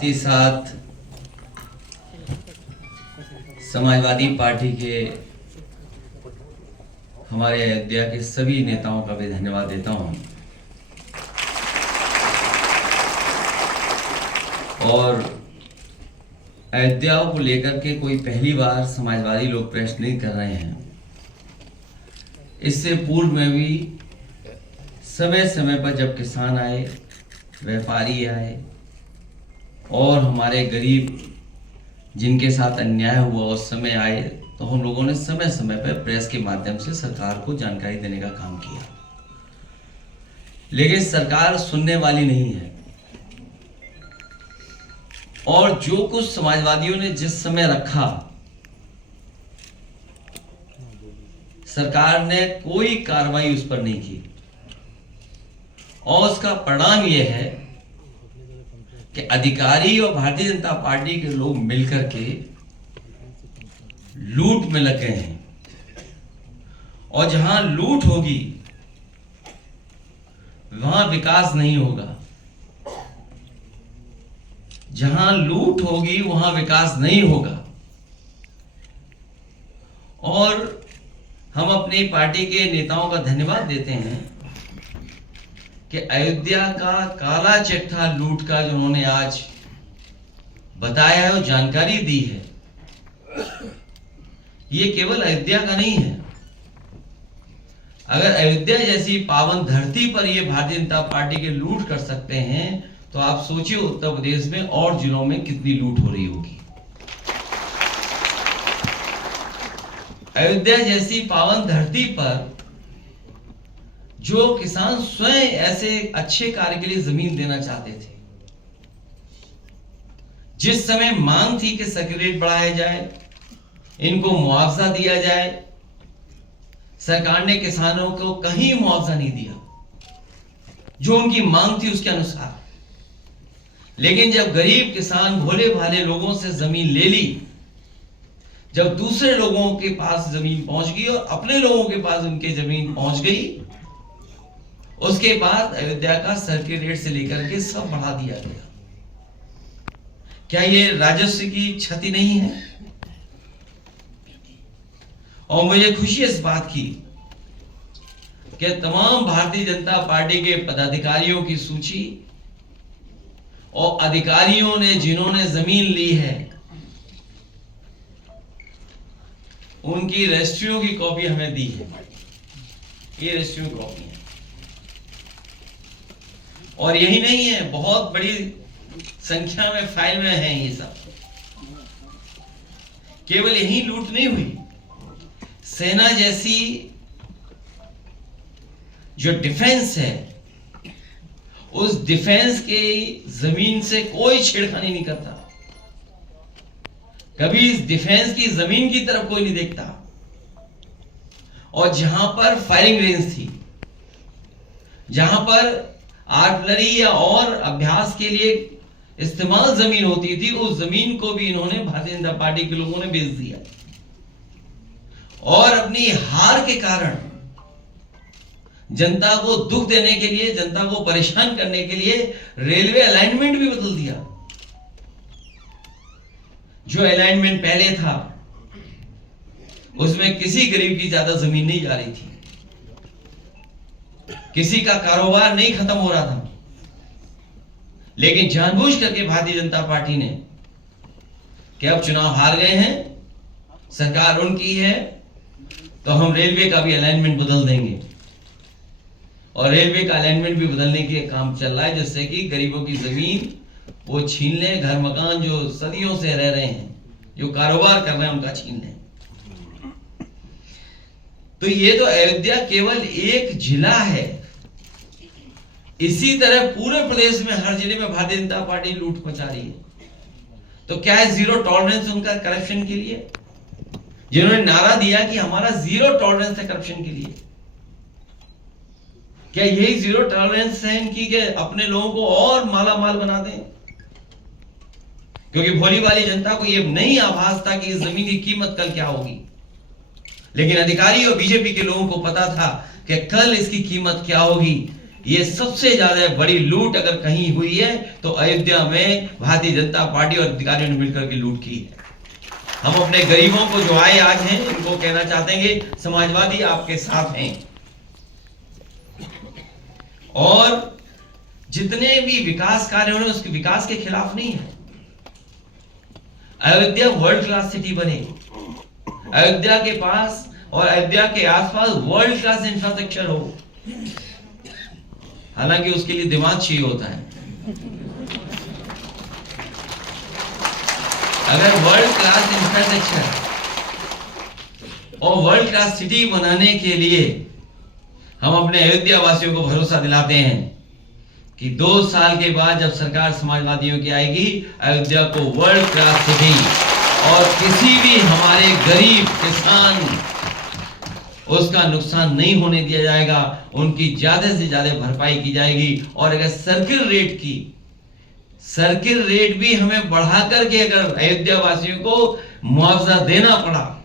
साथ ही साथ समाजवादी पार्टी के हमारे अयोध्या के सभी नेताओं का भी धन्यवाद देता हूं। और अयोध्या को लेकर के कोई पहली बार समाजवादी लोग प्रश्न नहीं कर रहे हैं। इससे पूर्व में भी समय समय पर जब किसान आए, व्यापारी आए और हमारे गरीब जिनके साथ अन्याय हुआ उस समय आए, तो हम लोगों ने समय समय पर प्रेस के माध्यम से सरकार को जानकारी देने का काम किया। लेकिन सरकार सुनने वाली नहीं है और जो कुछ समाजवादियों ने जिस समय रखा, सरकार ने कोई कार्रवाई उस पर नहीं की और उसका परिणाम यह है कि अधिकारी और भारतीय जनता पार्टी के लोग मिलकर के लूट में लग गए हैं। और जहां लूट होगी वहां विकास नहीं होगा, जहां लूट होगी वहां विकास नहीं होगा। और हम अपनी पार्टी के नेताओं का धन्यवाद देते हैं कि अयोध्या का काला चिट्ठा लूट का जो उन्होंने आज बताया है और जानकारी दी है, ये केवल अयोध्या का नहीं है। अगर अयोध्या जैसी पावन धरती पर ये भारतीय जनता पार्टी के लूट कर सकते हैं, तो आप सोचिए उत्तर प्रदेश में और जिलों में कितनी लूट हो रही होगी। अयोध्या जैसी पावन धरती पर जो किसान स्वयं ऐसे अच्छे कार्य के लिए जमीन देना चाहते थे, जिस समय मांग थी कि सेक्रेटरीट बढ़ाया जाए, इनको मुआवजा दिया जाए, सरकार ने किसानों को कहीं मुआवजा नहीं दिया जो उनकी मांग थी उसके अनुसार। लेकिन जब गरीब किसान भोले भाले लोगों से जमीन ले ली, जब दूसरे लोगों के पास जमीन पहुंच गई और अपने लोगों के पास उनके जमीन पहुंच गई, उसके बाद अयोध्या का सर्किट रेट से लेकर के सब बढ़ा दिया गया। क्या ये राजस्व की क्षति नहीं है? और मुझे खुशी इस बात की कि तमाम भारतीय जनता पार्टी के पदाधिकारियों की सूची और अधिकारियों ने जिन्होंने जमीन ली है, उनकी रजिस्ट्रियों की कॉपी हमें दी है। ये रजिस्ट्री कॉपी है। और यही नहीं है, बहुत बड़ी संख्या में फाइल में है ये सब। केवल यही लूट नहीं हुई, सेना जैसी जो डिफेंस है, उस डिफेंस के जमीन से कोई छेड़खानी नहीं करता। कभी इस डिफेंस की जमीन की तरफ कोई नहीं देखता। और जहां पर फायरिंग रेंज थी, जहां पर आर्टिलरी या और अभ्यास के लिए इस्तेमाल जमीन होती थी, उस जमीन को भी इन्होंने भारतीय जनता पार्टी के लोगों ने बेच दिया। और अपनी हार के कारण जनता को दुख देने के लिए, जनता को परेशान करने के लिए रेलवे अलाइनमेंट भी बदल दिया। जो अलाइनमेंट पहले था उसमें किसी गरीब की ज्यादा जमीन नहीं जा रही थी, किसी का कारोबार नहीं खत्म हो रहा था। लेकिन जानबूझ करके भारतीय जनता पार्टी ने कि अब चुनाव हार गए हैं, सरकार उनकी है, तो हम रेलवे का भी अलाइनमेंट बदल देंगे। और रेलवे का अलाइनमेंट भी बदलने के काम चल रहा है, जिससे कि गरीबों की जमीन वो छीन ले, घर मकान जो सदियों से रह रहे हैं, जो कारोबार कर रहे हैं, उनका छीन ले। तो ये तो अयोध्या केवल एक जिला है। इसी तरह पूरे प्रदेश में हर जिले में भारतीय जनता पार्टी लूट मचा रही है। तो क्या है जीरो टॉलरेंस उनका करप्शन के लिए? जिन्होंने नारा दिया कि हमारा जीरो टॉलरेंस है करप्शन के लिए, क्या यही जीरो टॉलरेंस है इनकी कि अपने लोगों को और माला माल बना दें? क्योंकि भोली वाली जनता को यह नहीं आभास था कि इस जमीन की कीमत कल क्या होगी। लेकिन अधिकारी और बीजेपी के लोगों को पता था कि कल इसकी कीमत क्या होगी। ये सबसे ज्यादा बड़ी लूट अगर कहीं हुई है तो अयोध्या में भारतीय जनता पार्टी और अधिकारियों ने मिलकर के लूट की है। हम अपने गरीबों को जो आए आज हैं उनको कहना चाहते हैं कि समाजवादी आपके साथ हैं, और जितने भी विकास कार्य हो रहे हैं उसके विकास के खिलाफ नहीं है। अयोध्या वर्ल्ड क्लास सिटी बने, अयोध्या के पास और अयोध्या के आसपास वर्ल्ड क्लास इंफ्रास्ट्रक्चर हो। हालांकि उसके लिए दिमाग चाहिए होता है। अगर वर्ल्ड क्लास इंफ्रास्ट्रक्चर और वर्ल्ड क्लास सिटी बनाने के लिए हम अपने अयोध्या वासियों को भरोसा दिलाते हैं कि 2 साल के बाद जब सरकार समाजवादियों की आएगी, अयोध्या को वर्ल्ड क्लास सिटी और किसी भी हमारे गरीब किसान उसका नुकसान नहीं होने दिया जाएगा, उनकी ज्यादा से ज्यादा भरपाई की जाएगी। और अगर सर्किल रेट भी हमें बढ़ा करके अगर अयोध्या वासियों को मुआवजा देना पड़ा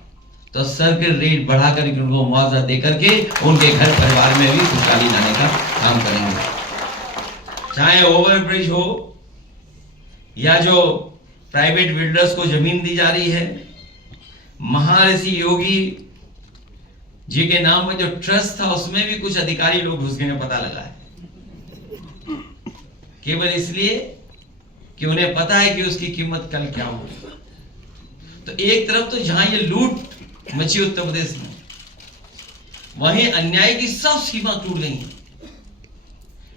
तो सर्किल रेट बढ़ा करके उनको मुआवजा दे करके उनके घर परिवार में भी खुशहाली लाने का काम करेंगे। चाहे ओवरब्रिज हो या जो प्राइवेट बिल्डर्स को जमीन दी जा रही है, महर्षि योगी जी के नाम पर जो ट्रस्ट था उसमें भी कुछ अधिकारी लोग घुस गए, पता लगा है, केवल इसलिए कि उन्हें पता है कि उसकी कीमत कल क्या होगी। तो एक तरफ तो जहां ये लूट मची उत्तर प्रदेश में, वहीं अन्याय की सब सीमा टूट गई है।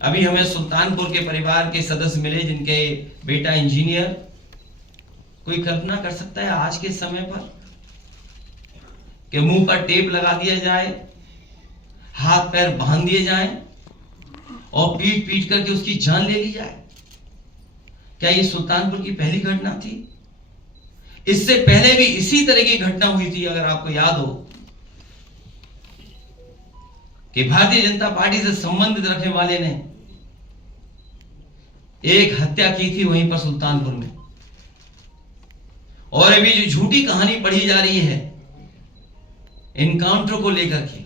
अभी हमें सुल्तानपुर के परिवार के सदस्य मिले जिनके बेटा इंजीनियर। कोई कल्पना कर सकता है आज के समय पर कि मुंह पर टेप लगा दिया जाए, हाथ पैर बांध दिए जाए और पीट पीट करके उसकी जान ले ली जाए? क्या ये सुल्तानपुर की पहली घटना थी? इससे पहले भी इसी तरह की घटना हुई थी। अगर आपको याद हो कि भारतीय जनता पार्टी से संबंधित रखने वाले ने एक हत्या की थी वहीं पर सुल्तानपुर में। और अभी जो झूठी कहानी पढ़ी जा रही है इनकाउंटर को लेकर के,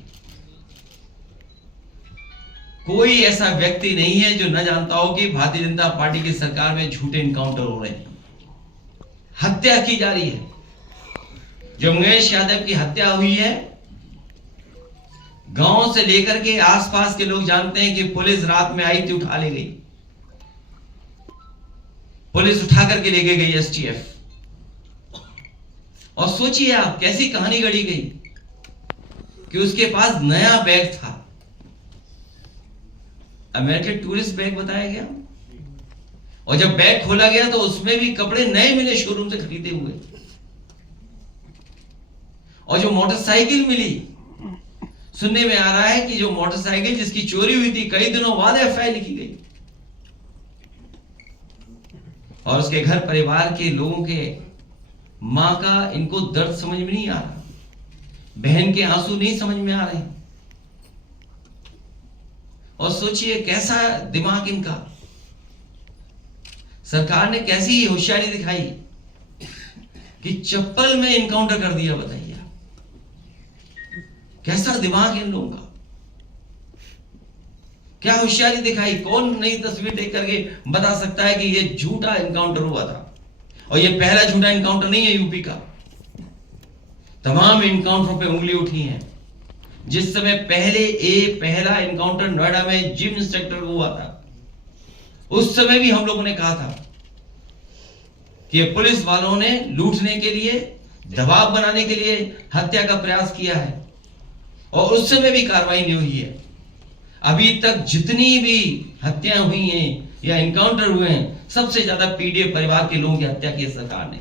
कोई ऐसा व्यक्ति नहीं है जो न जानता हो कि भारतीय जनता पार्टी की सरकार में झूठे इनकाउंटर हो रहे हैं, हत्या की जा रही है। जो मंगेश यादव की हत्या हुई है, गांव से लेकर के आसपास के लोग जानते हैं कि पुलिस रात में आई थी, उठा ले गई, पुलिस उठा करके लेके गई एसटीएफ। और सोचिए आप कैसी कहानी गढ़ी गई कि उसके पास नया बैग था, अमेरिकन टूरिस्ट बैग बताया गया, और जब बैग खोला गया तो उसमें भी कपड़े नए मिले शोरूम से खरीदे हुए। और जो मोटरसाइकिल मिली, सुनने में आ रहा है कि जो मोटरसाइकिल जिसकी चोरी हुई थी कई दिनों बाद एफआईआर लिखी गई, और उसके घर परिवार के लोगों के मां का इनको दर्द समझ में नहीं आ रहा, बहन के आंसू नहीं समझ में आ रहे। और सोचिए कैसा दिमाग इनका, सरकार ने कैसी होशियारी दिखाई कि चप्पल में इनकाउंटर कर दिया। बताइए कैसा दिमाग इन लोगों का, क्या होशियारी दिखाई। कौन नई तस्वीर देख करके बता सकता है कि यह झूठा इनकाउंटर हुआ था? और यह पहला झूठा इनकाउंटर नहीं है यूपी का, तमाम इनकाउंटरों पे उंगली उठी है। जिस समय पहला इनकाउंटर नोएडा में जिम इंस्ट्रक्टर को हुआ था, उस समय भी हम लोगों ने कहा था कि पुलिस वालों ने लूटने के लिए, दबाव बनाने के लिए हत्या का प्रयास किया है, और उस समय भी कार्रवाई नहीं हुई है। अभी तक जितनी भी हत्याएं हुई हैं या इनकाउंटर हुए हैं, सबसे ज्यादा पीड़ित परिवार के लोगों की हत्या की है सरकार ने।